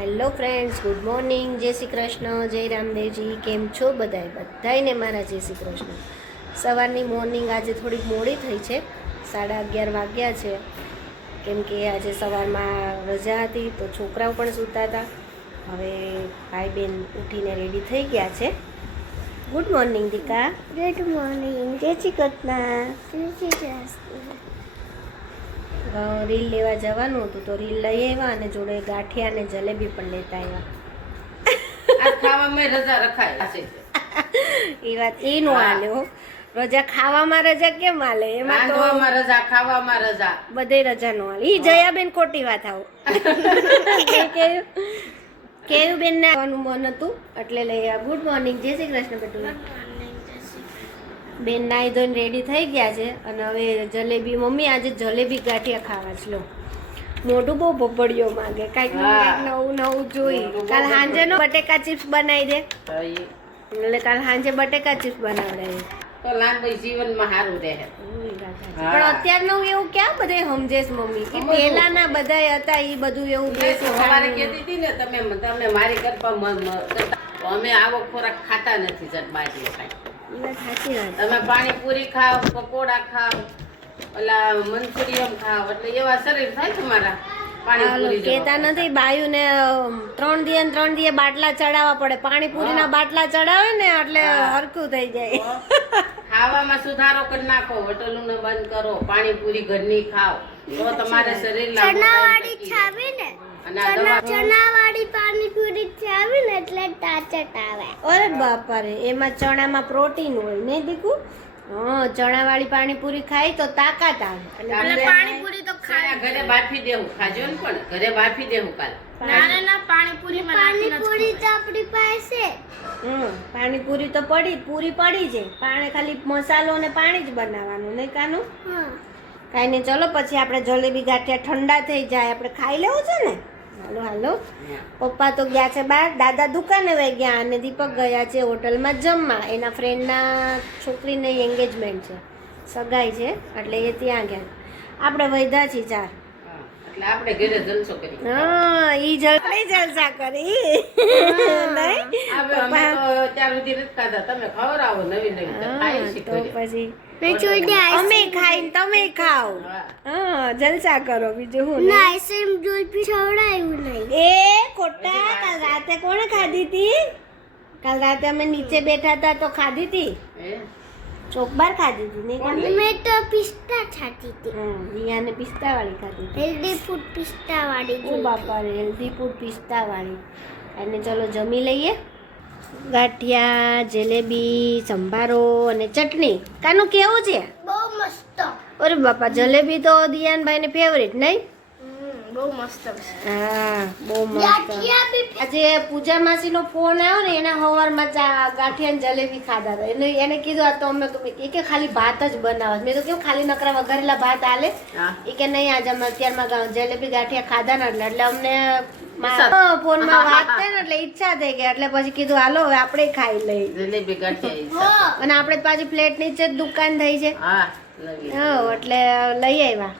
Hello friends, good morning. જય શ્રી કૃષ્ણ, જય રામદેવજી. કેમ છો બધાને મારા જય શ્રી કૃષ્ણ. સવારની મોર્નિંગ આજે થોડીક મોડી થઈ છે, 11:30 વાગ્યા છે. કેમ કે આજે સવારમાં રજા હતી તો છોકરાઓ પણ સૂતા હતા. હવે ભાઈ બહેન ઉઠીને રેડી થઈ ગયા છે. Good morning Dika. Good morning. જય શ્રી કૃષ્ણ. રીલ લેવા જવાનું હતું તો રીલ લઈ આવ્યા અને જોડે ગાંઠિયા અને જલેબી પણ લેતા આવ્યા. આ ખાવામાં રજા રખાય છે. એ વાત એનું હાલ્યો. રજા ખાવામાં રજા કેમ હાલે? એમાં તો રાંધવામાં રજા, ખાવામાં રજા, બધે રજા નો હાલે. ઈ જયાબેન ખોટી વાત આવો. કેવું બેન ને આવવાનું મન હતું એટલે લઈ આવ્યા. ગુડ મોર્નિંગ, જય શ્રી કૃષ્ણ બેટુ. બેન નાઈ ધોઈને રેડી થઈ ગયા છે અને હવે જલેબી, મમ્મી આજે જલેબી ગાંઠિયા ખાવા છે. લો મોઢું બહુ બબડિયો માંગે, કાંઈક નવું નવું જોઈ. કાલ સાંજે નો બટેકા ચિપ્સ બનાવી દે, એટલે કાલ સાંજે બટેકા ચિપ્સ બનાવડાવી તો લાંબુ જીવનમાં સારું રહે. પણ અત્યારનું એવું ક્યાં બધે સમજે છે મમ્મી? કે પહેલાના બધા હતા એ બધું એવું સવારે કહેતી હતી ને તમે મારી કરતા અમે આવો ખોરાક ખાતા નથી. જટબાજી ખાય. સાચી વાત. તમે પાણીપુરી ખાવ, પકોડા ખાવ, ઓલા મંચુરિયન ખાવ, એટલે એવા શરીર થાય તમારા. પાણીપુરી કેતા નથી બાયુને 3 દિવસ બાટલા ચડાવવા પડે. પાણીપુરીના બાટલા ચડાવે ને એટલે હરખું થઈ જાય. ખાવામાં સુધારો કરી નાખો, હોટલોને બંધ કરો, પાણીપુરી ઘરની ખાવ તો તમારે શરીર ચણાવાળી છાવી ને ચણાવાળી પાણીપુરી છાવી ને એટલે તાચટ આવે. અરે બાપા રે, એમાં ચણામાં પ્રોટીન હોય ને દીકુ. ચણાવાળી પાણીપુરી ખાય તો તાકાત આવે. એટલે પાણીપુરી તો ખાય. ઘરે બાફી દેવું ખાજો ને, પણ ઘરે બાફી દેવું કાલ. ના પાણીપુરી તો આપણી પાસે. પાણીપુરી તો પૂરી પડી છે. પાણી ખાલી મસાલો અને પાણી જ બનાવવાનું નહીં કાનું. કાંઈ નહીં, ચલો પછી આપણે જલેબી ગાંઠિયા ઠંડા થઈ જાય આપણે ખાઈ લેવું છે ને. હાલો પપ્પા તો ગયા છે બહાર, દાદા દુકાને વહી ગયા અને દીપક ગયા છે હોટલમાં જમવા. એના ફ્રેન્ડના છોકરીને એંગેજમેન્ટ છે, સગાઈ છે, એટલે એ ત્યાં ગયા. આપણે વૈધા છીએ 4. એટલે આપણે ઘરે જલસો કરી. ઈ જલસા કરી નહીં. અમે તો અત્યાર સુધી નથી ખાધા. તમે ખવડાવો નવી નવી તો પછી અમે ખાઈને તમે ખાઓ. જલસા કરો, બીજું હું. આઈસ્ક્રીમ જોઈ છવડાયું નહીં. એ ખોટા, કાલ રાતે કોણે ખાધી હતી? કાલ રાતે અમે નીચે બેઠા હતા તો ખાધી હતી. ચોકબાર ખાધી હતી ને? મેં તો પિસ્તા ખાધી હતી. રિયાને પિસ્તા વાળી ખાધી હતી. હેલ્ધી ફૂડ પિસ્તા વાળી. ઓ બાપા રે, હેલ્ધી ફૂડ પિસ્તા વાળી. અને ચલો જમી લઈએ. ગાંઠિયા, જલેબી, સંભારો અને ચટણી. કાનું કેવું છે? બહુ મસ્ત. અરે બાપા, જલેબી તો દિયાનભાઈ ને ફેવરેટ નહીં? બહુ મસ્ત છે. હા, બહુ મસ્ત. આજે પૂજા માસી નો ફોન આવ્યો ને, એના સવારમાં ગાંઠિયા ને જલેબી ખાધા હતા. એને કીધું આ તો અમે કે ખાલી ભાત જ બનાવો. મેં તો કેવું ખાલી નકરા વઘારેલા ભાત હાલે? એ કે નહીં, આજે અમે અત્યારમાં જલેબી ગાંઠિયા ખાધા ને એટલે અમને ફોનમાં વાત થઈ ને એટલે ઈચ્છા થઈ ગઈ. એટલે પછી કીધું હાલો હવે આપણે ખાઈ લઈએ જલેબી ગાંઠિયા. અને આપણે પાછી પ્લેટ નીચે જ દુકાન થઈ છે. એટલે લઈ આવ્યા.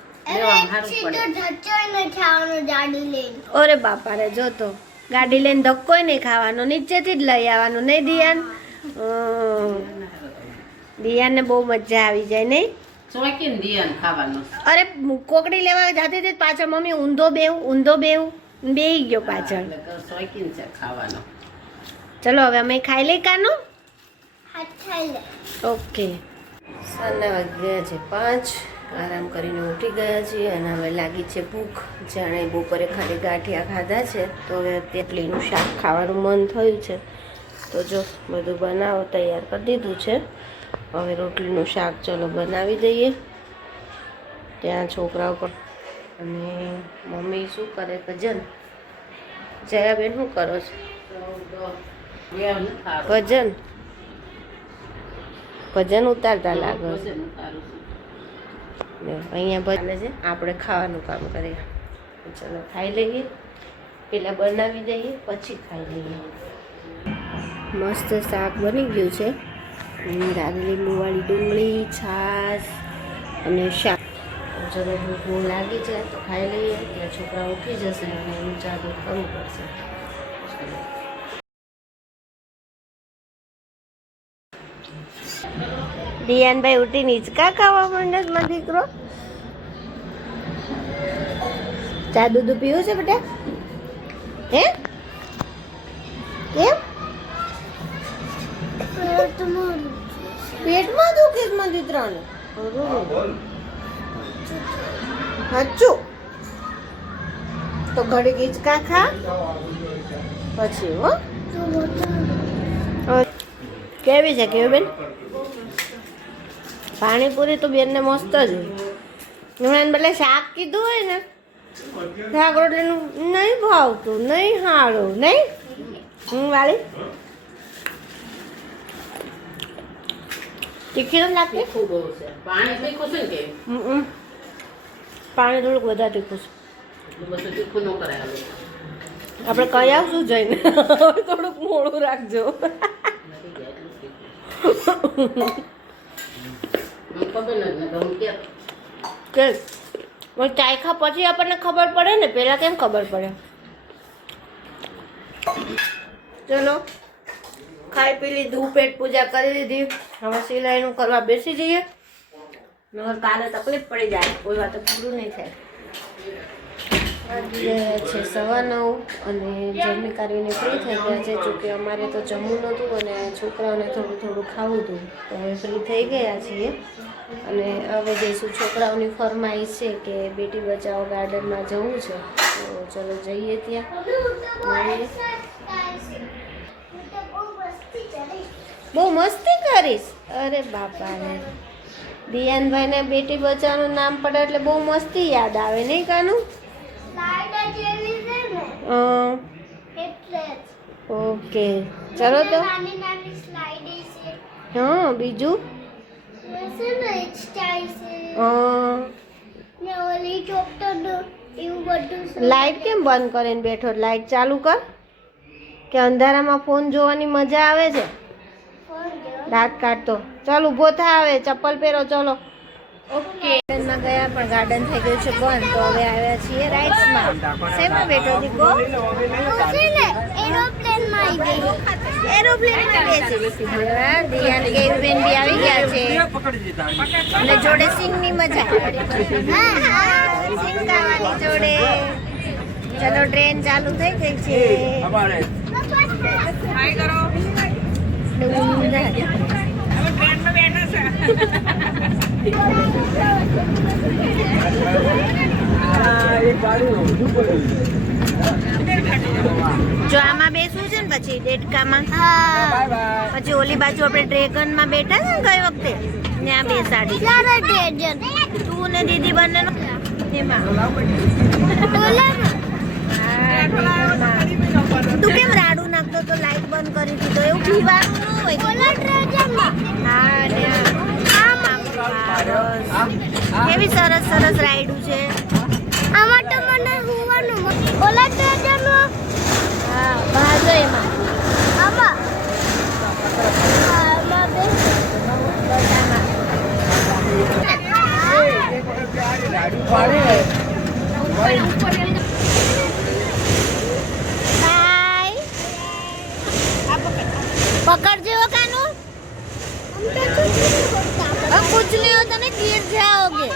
અરે બાપા રે, જો તો ગાડી લઈને ધક્કોય નહીં ખાવાનો, નીચેથી જ લઈ આવવાનું નહીં દિયાન? દિયાને બહુ મજા આવી જાય નહીં? ચોકીને દિયાન ખાવાનું. અરે કોકડી લેવા જતી હતી પાછળ મમ્મી ઊંધો બેવું બેહી ગયો પાછળ. શોખીન છે ખાવાનો. ચલો હવે અમે ખાઈ લઈ કાનું. ઓકે. સાંજના વાગ્યા છે 5. આરામ કરીને ઉઠી ગયા છીએ અને હવે લાગી છે ભૂખ. જાણે બપોરે ખાલી ગાંઠિયા ખાધા છે તો હવે તેટલીનું શાક ખાવાનું મન થયું છે. તો જો બધું બનાવો તૈયાર કરી દીધું છે. હવે રોટલીનું શાક ચલો બનાવી દઈએ. ત્યાં છોકરાઓ પણ. અને મમ્મી શું કરે? ભજન. જયાબેન શું કરો છો? ભજન ઉતારતા લાગો છો. અહીંયા ભલે છે, આપણે ખાવાનું કામ કરીએ. ચલો ખાઈ લઈએ, પેલા બનાવી દઈએ પછી ખાઈ લઈએ. મસ્ત શાક બની ગયું છે. લીંબુવાળી ડુંગળી, છાશ અને શાક. ચલો ભૂખ લાગી છે તો ખાઈ લઈએ, ત્યાં છોકરા ઉઠી જશે અને એનું ચા દૂધ કરવું પડશે. દિયાનભાઈ ઉઠીને હિંચકા ખાવા માંડે છે, મારો દીકરો. ચા દૂધ પીવું છે બેટા? હે કેમ? પેટમાં દુખે છે મારા દીકરાને? સાચું? તો ઘડી હિંચકા ખા પછી હો. કેવી છે કેવી બેન? પાણીપુરી તો બેનને મસ્ત જ હોય. એને બદલે શાક કીધું હોય ને, શાક રોટલીનું નહીં ભાવતું, નહીં સારું, નહીં વાળી તીખી નથી લાગતી. પાણી તીખું છે ને કે પાણી થોડુંક વધારે તીખું છે. બધું તીખું ન કરાય. આપણે કહી આવશું જઈને થોડુંક મોડું રાખજો. કે ચાયખા પછી આપણને ખબર પડે ને, પહેલા કેમ ખબર પડે? ચલો ખાઈ પી લીધું, પેટ પૂજા કરી લીધી, હવે સિલાઈનું કરવા બેસી જઈએ. નગર કાલે તકલીફ પડી જાય, કોઈ વાત પૂરું નહીં થાય. વાગી ગયા છે 9:15 અને જમી કરીને ફ્રી થઈ ગયા છે. જોકે અમારે તો જમવું નહોતું અને છોકરાઓને થોડું થોડું ખાવું હતું, તો હવે ફ્રી થઈ ગયા છીએ. અને હવે જઈશું, છોકરાઓની ફરમાઈશ છે કે બેટી બચાવો ગાર્ડનમાં જવું છે, તો ચલો જઈએ ત્યાં. બહુ મસ્તી કરીશ? અરે બાપા રે, દિયાનભાઈને બેટી બચાવવાનું નામ પડે એટલે બહુ મસ્તી યાદ આવે નહીં કાનું? ઓકે ચલો તો. હા બીજું લાઈટ કેમ બંધ કરીને બેઠો? લાઈટ ચાલુ કર, કે અંધારામાં ફોન જોવાની મજા આવે છે. દાંત કાઢતો. ચાલ ઊભો થા, હવે ચપ્પલ પહેરો. ચલો ઓકે. ગાર્ડનમાં ગયા પણ ગાર્ડન થઈ ગયું છે બંધ, તો હવે આવ્યા છીએ રાઇડ્સમાં. શેમાં બેઠો દીકો? એરોપ્લેનમાં બેસી. દિયાન કેવી બેન બી આવી ગયા છે અને જોડે સિંગની મજા. સિંગ ખાવાની જોડે. ચલો ટ્રેન ચાલુ થઈ ગઈ છે. જો આમાં બેસવું છે ને, પછી ડેટકામાં, પછી ઓલી બાજુ આપણે ડ્રેગનમાં બેઠા છે ને ગઈ વખતે, ત્યાં બેસાડી. તું ને દીદી બંને તું કેમ રાડું નાખતો તો? લાઈટ બંધ કરી દીધો. એવું પીવાનું ન હોય. કેવી સરસ સરસ રાઈડું છે. આમાં તો મને હોવાનું ઓલા ટ્રેનમાં. હા ભાજો એમાં. આમાં આમાં બે पकड़ जो कानू, अब कुछ नहीं होता ना, गिर जाओगे.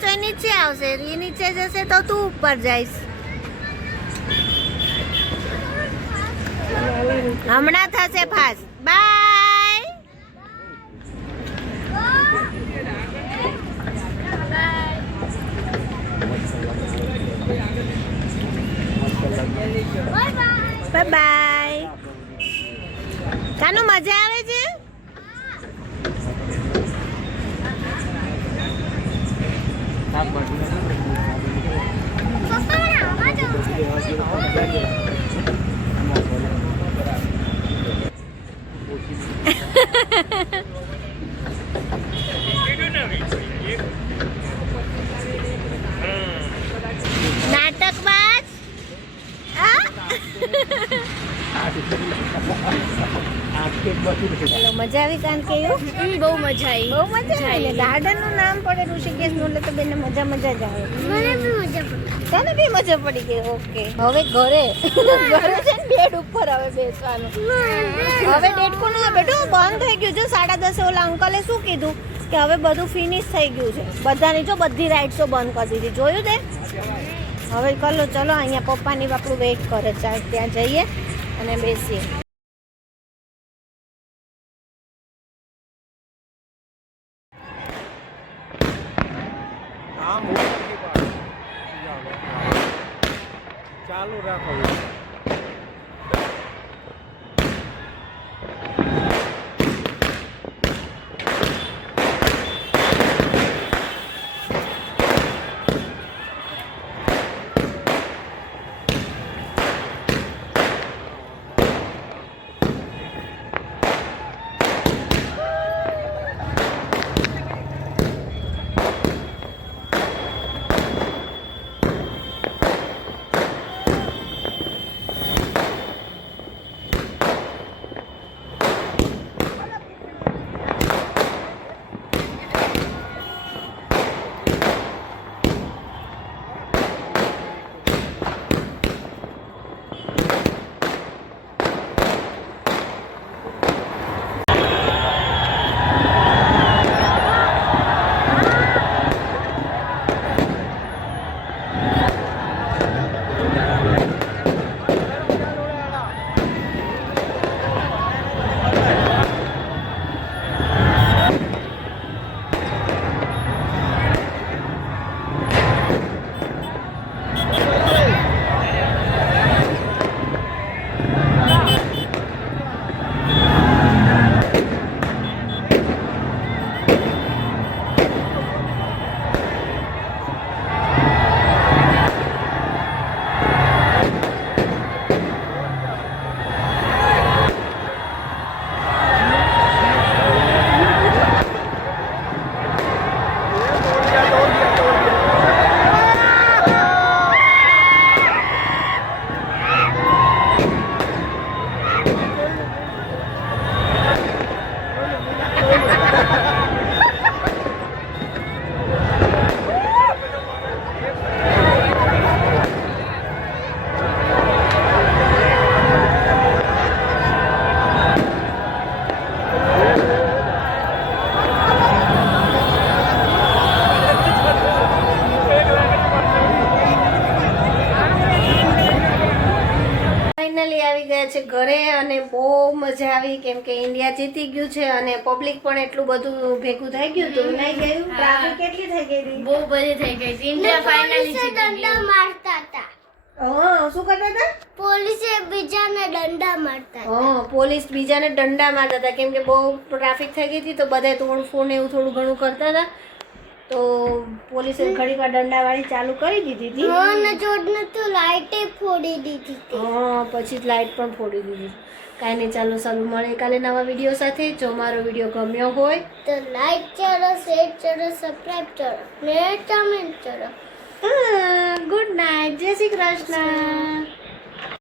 તો એ નીચે આવશે, એ નીચે જશે તો તું ઉપર જઈશ. હમણાં થશે fast. Bye. Bye bye. Kanu મજા આવે છે? પપ્પા મને આવા જવું છે. નાટકબાજ. ચલો મજા આવી કાન કેવું? બહુ મજા આવી. બહુ મજા આવી. ગાર્ડન નું નામ પડે ઋષિકેશ નું એટલે તો બેને મજા મજા જ આવે. મને બી મજા પડી. તને બી મજા પડી ગઈ. ઓકે હવે ઘરે ઘરે છે ને બેડ ઉપર હવે બેસવાનું. હવે ડેટકો નું બેટું બંધ થઈ ગયું છે 10:30. ઓલા અંકલે શું કીધું કે હવે બધું ફિનિશ થઈ ગયું છે બધાની. જો બધી રાઇડ્સો બંધ કરી દીધી. જોયું તે? હવે ચલો ચલો અહીંયા પપ્પાની આપણું વેઇટ કરે છે. ત્યાં જઈએ અને બેસીએ. ચાલુ રાખો. છે ઘરે અને બહુ મજા આવી કેમ કે ઇન્ડિયા જીતી ગયું છે અને પબ્લિક પણ એટલું બધું ભેગું થઈ ગયું હતું. નહીં ગયું? ટ્રાફિક કેટલી થઈ ગઈ હતી? બહુ બધી થઈ ગઈ હતી. ઇન્ડિયા ફાઇનલી દંડા મારતા હતા. હા શું કરતા હતા? પોલીસે બીજાને દંડા મારતા હતા. હા પોલીસ બીજાને દંડા મારતા હતા કેમ કે બહુ ટ્રાફિક થઈ ગઈ હતી તો બધા તોડફોડ એવું થોડું ઘણું કરતા હતા તો પોલીસે ઘડીક વાર દંડાવાળી ચાલુ કરી દીધી હતી. અને જોડને તો લાઈટે ફોડી દીધી હતી. હા પછી લાઇટ પણ ફોડી દીધી. કાંઈ નહીં ચાલો સારું મળે કાલે નવા વિડીયો સાથે. જો મારો વિડીયો ગમ્યો હોય તો લાઈક કરો, શેર કરો, સબસ્ક્રાઇબ કરો ને કમેન્ટ કરો. Good night. જય શ્રી કૃષ્ણ.